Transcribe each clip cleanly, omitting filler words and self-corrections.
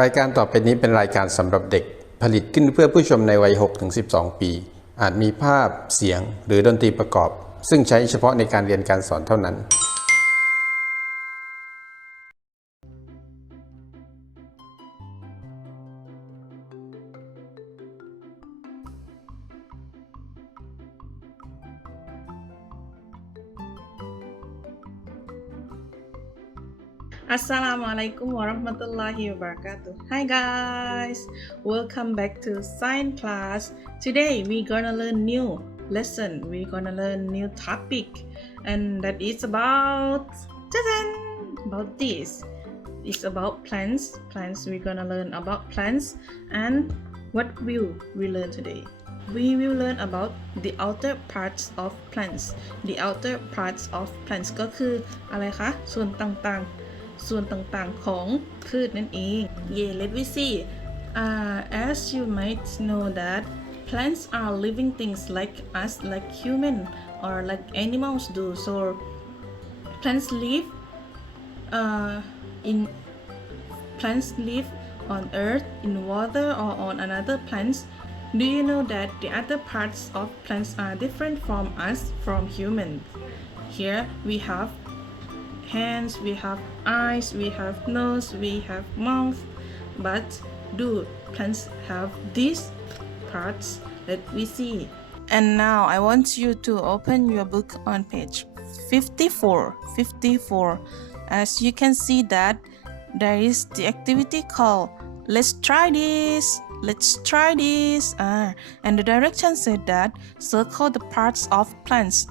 รายการต่อไปนี้เป็นรายการสำหรับเด็กผลิตขึ้นเพื่อผู้ชมในวัย 6-12 ปีอาจมีภาพเสียงหรือดนตรีประกอบซึ่งใช้เฉพาะในการเรียนการสอนเท่านั้นAssalamualaikum warahmatullahi wabarakatuh. Hi guys, welcome back to Science class. Today we're gonna learn new lesson. We're gonna learn new topic, and that is about about this. It's about plants. Plants. We're gonna learn about plants, and what will we learn today? We will learn about the outer parts of plants. The outer parts of plants ก็คืออะไรคะส่วนต่างๆของพืชนั่นเอง Yeah, let me see. As you might know that plants are living things like us, like human or like animals do. So plants live on earth, in water, or on another plants. Do you know that the other parts of plants are different from us, from humans? Here we have hands, we have eyes, we have nose, we have mouth, but do plants have these parts? Let me see. And now I want you to open your book on page 54. As you can see that there is the activity called let's try this. And the direction said that circle the parts of plants.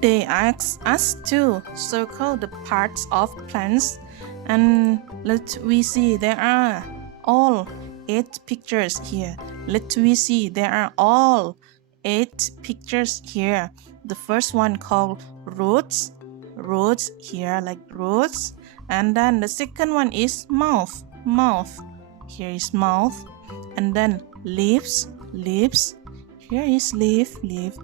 They ask us to circle the parts of plants, and let we see there are all 8 pictures here. There are all 8 pictures here. The first one called roots here, like roots, and then the second one is mouth. Here is mouth, and then leaves. Here is leaf,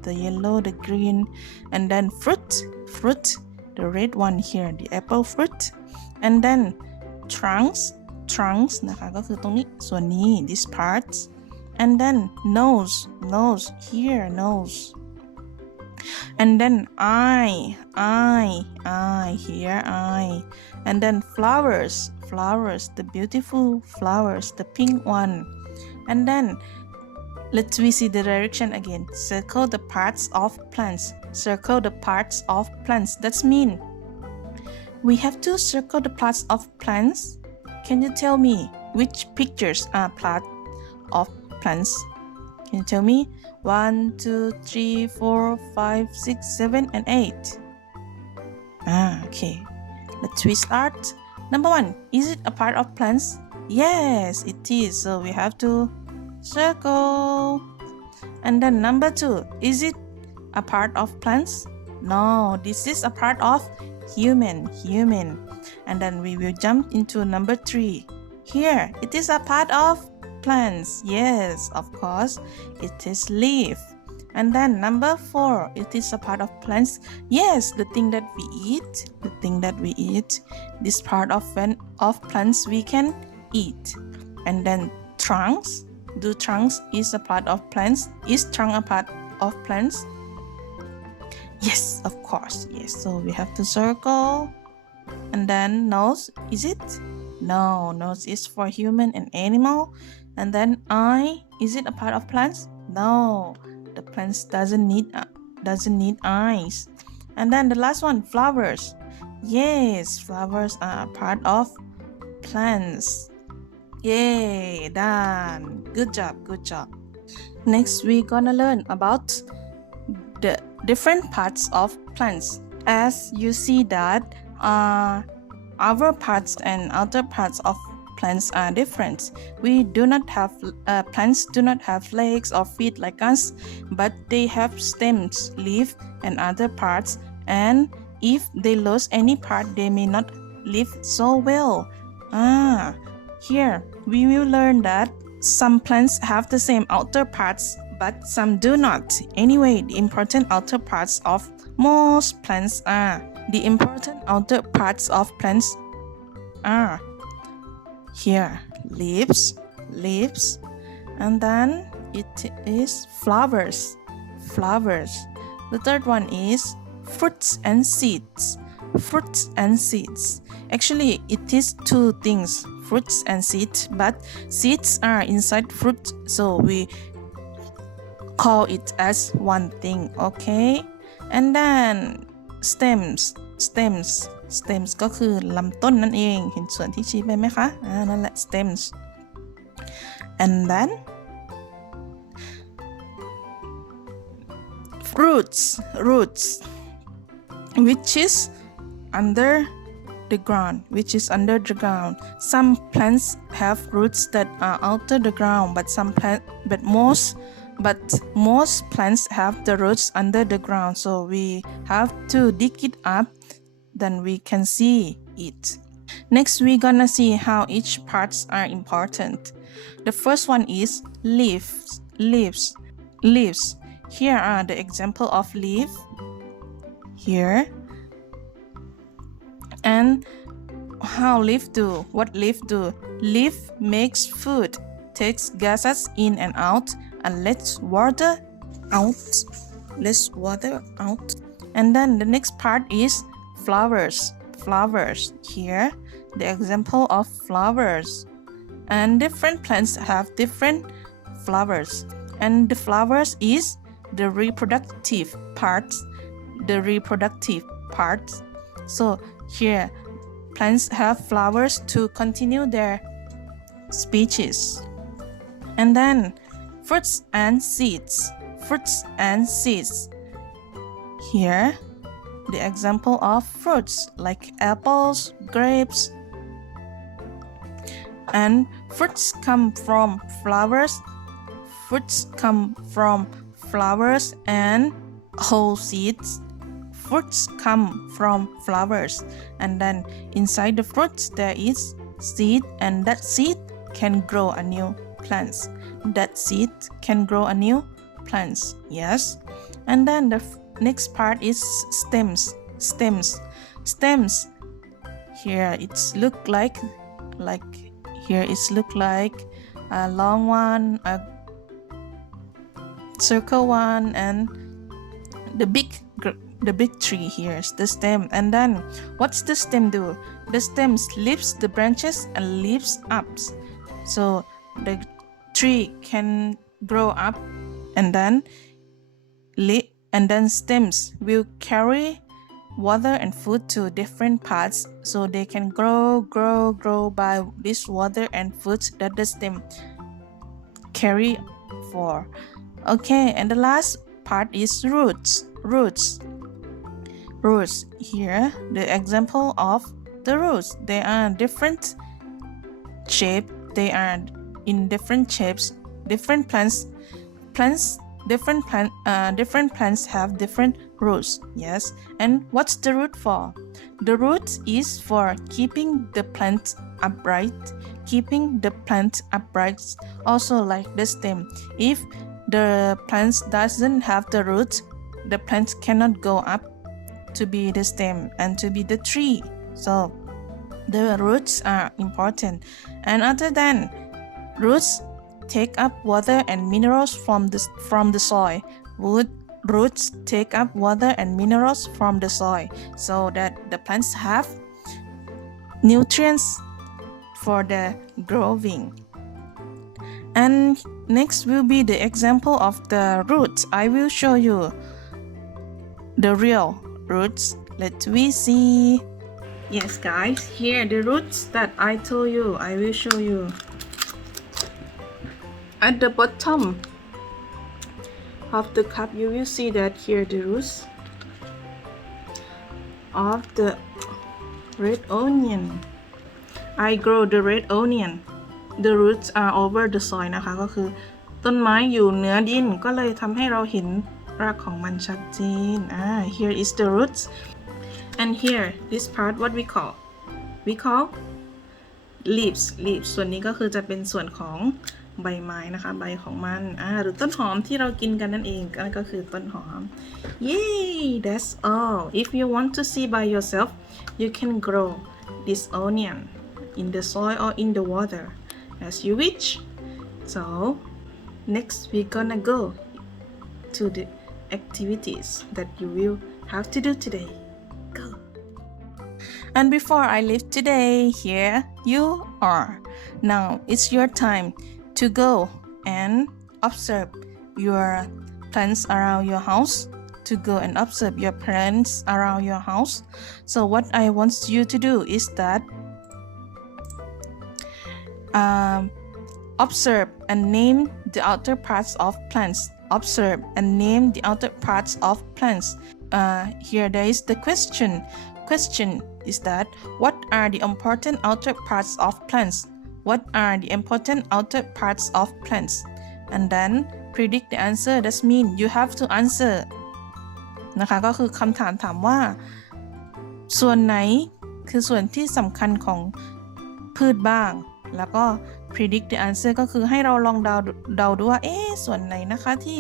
the yellow, the green, and then fruit, the red one here, the apple fruit, and then trunks นะคะก็คือตรงนี้ส่วนนี้ this parts, and then nose here, nose, and then eye here, eye, and then flowers, the beautiful flowers, the pink one, and then let's we see the direction again. Circle the parts of plants. That's mean we have to circle the parts of plants. Can you tell me which pictures are part of plants? Can you tell me? 1, 2, 3, 4, 5, 6, 7, and 8. Okay. Let's we start. Number 1. Is it a part of plants? Yes, it is. So we have to circle. And then number 2, is it a part of plants? No, this is a part of human. And then we will jump into number 3. Here, it is a part of plants. Yes, of course, it is leaf. And then number 4, it is a part of plants. Yes, the thing that we eat. This part of plants we can eat. And then trunks. Do trunks is a part of plants? Is trunk a part of plants? Yes, of course. Yes, so we have to circle. And then nose, is it? No, nose is for human and animal. And then eye, is it a part of plants? No, the plants doesn't need eyes. And then the last one, flowers. Yes, flowers are a part of plants. Yay, done. Good job. Next, we're gonna learn about the different parts of plants. As you see that our parts and outer parts of plants are different. Plants do not have legs or feet like us, but they have stems, leaves, and other parts. And if they lose any part, they may not live so well. Here we will learn that some plants have the same outer parts, but some do not. Anyway, the important outer parts of most plants are are here leaves, and then it is flowers. The third one is fruits and seeds. Actually, it is two things, fruits and seeds, but seeds are inside fruit, so we call it as one thing. Okay, and then stems ก็คือลำต้นนั่นเองเห็นส่วนที่ชี้ไปไหมคะนั่นแหละ stems and then roots which is under the ground. Some plants have roots that are under the ground, but most plants have the roots under the ground, so we have to dig it up, then we can see it. Next, we're gonna see how each parts are important. The first one is leaves. Here are the example of leaf here. And how leaf do? What leaf do? Leaf makes food, takes gases in and out, and lets water out. And then the next part is flowers. Here, the example of flowers. And different plants have different flowers. And the flowers is the reproductive parts. So here, plants have flowers to continue their species. And then fruits and seeds. Here, the example of fruits like apples, grapes. And fruits come from flowers. And whole seeds. Fruits come from flowers, and then inside the fruits there is seed, and that seed can grow a new plants. Yes. And then the next part is stems. Here it's look like a long one, a circle one, and the big tree. Here's the stem. And then what's the stem do? The stem lifts the branches and lifts up, so the tree can grow up, and then stems will carry water and food to different parts, so they can grow by this water and food that the stem carry for. Okay, and the last part is roots. Here, the example of the roots. They are different shape. They are in different shapes. Different plants have different roots. Yes. And what's the root for? The root is for keeping the plant upright. Also like the stem. If the plant doesn't have the roots, the plant cannot go up to be the stem and to be the tree. So the roots are important. And other than roots take up water and minerals from the soil. Roots take up water and minerals from the soil, so that the plants have nutrients for the growing. And next will be the example of the roots. I will show you the real roots. Let me see. Yes guys, here the roots that I told you. I will show you. At the bottom of the cup, you will see that here the roots of the red onion. I grow the red onion. The roots are over the soil นะคะก็คือต้นไม้อยู่เหนือดินก็เลยทำให้เราเห็นรากของมันชัดเจนHere is the roots, and here this part what we call leaves ส่วนนี้ก็คือจะเป็นส่วนของใบไม้นะคะใบของมันหรือต้นหอมที่เรากินกันนั่นเองก็คือต้นหอม Yay, that's all. If you want to see by yourself, you can grow this onion. in the soil or in the water as you wish. So next we're gonna go to the activities that you will have to do today. Go. And before I leave today, here you are. Now it's your time to go and observe your plants around your house. To go and observe your plants around your house. So what I want you to do is that observe and name the outer parts of plants. Observe and name the outer parts of plants. Here there is the question. Question is that what are the important outer parts of plants? What are the important outer parts of plants? And then predict the answer. That means you have to answer นะคะก็คือคำถามถามว่าส่วนไหนคือส่วนที่สำคัญของพืชบ้างแล้วก็ predict the answer ก็คือให้เราลองเดาดูว่าส่วนไหนนะคะที่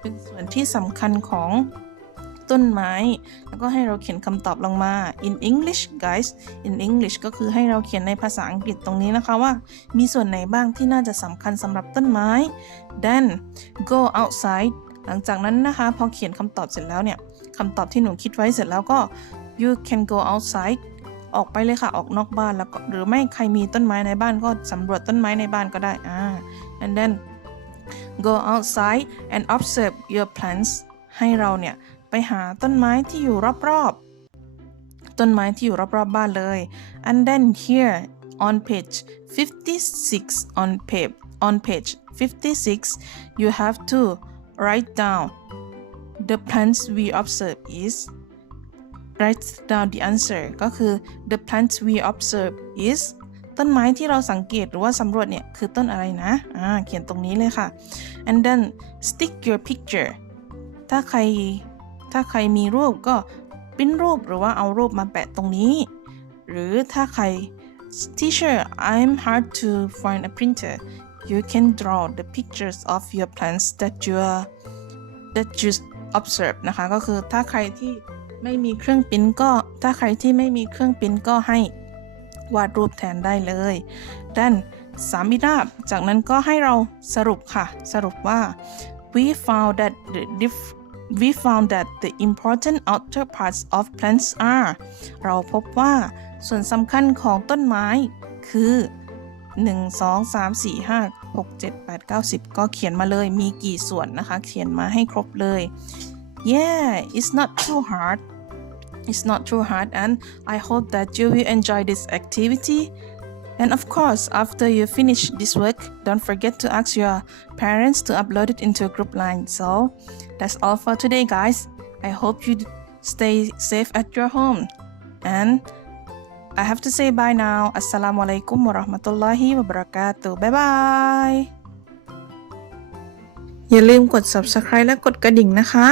เป็นส่วนที่สำคัญของต้นไม้แล้วก็ให้เราเขียนคำตอบลงมา in English guys in English ก็คือให้เราเขียนในภาษาอังกฤษตรงนี้นะคะว่ามีส่วนไหนบ้างที่น่าจะสำคัญสำหรับต้นไม้ then go outside หลังจากนั้นนะคะพอเขียนคำตอบเสร็จแล้วเนี่ยคำตอบที่หนูคิดไว้เสร็จแล้วก็ you can go outside ออกไปเลยค่ะออกนอกบ้านแล้วก็หรือไม่ใครมีต้นไม้ในบ้านก็สำรวจต้นไม้ในบ้านก็ได้and then go outside and observe your plants ให้เราเนี่ยไปหาต้นไม้ที่อยู่รอบๆต้นไม้ที่อยู่รอบๆบ้านเลย and then here on page 56 on page 56 you have to write down the plants we observe is write down the answer ก็คือ the plants we observe is ต้นไม้ที่เราสังเกตหรือว่าสำรวจเนี่ยคือต้นอะไรนะเขียนตรงนี้เลยค่ะ and then stick your picture ถ้าใครมีรูปก็ปริ้นรูปหรือว่าเอารูปมาแปะตรงนี้หรือถ้าใคร teacher I'm hard to find a printer you can draw the pictures of your plants that you observe นะคะก็คือถ้าใครที่ไม่มีเครื่องปริ้นก็ให้วาดรูปแทนได้เลย then 3 วินาทีจากนั้นก็ให้เราสรุปค่ะสรุปว่า we found that the important outer parts of plants are เราพบว่าส่วนสำคัญของต้นไม้คือ1 2 3 4 5 6 7 8 9 10ก็เขียนมาเลยมีกี่ส่วนนะคะเขียนมาให้ครบเลย yeah it's not too hard and I hope that you will enjoy this activity and of course after you finish this work don't forget to ask your parents to upload it into a group line so that's all for today guys I hope you stay safe at your home and I have to say bye now. Assalamualaikum warahmatullahi wabarakatuh. Bye bye. อย่าลืมกด subscribe และกดกระดิ่งนะคะ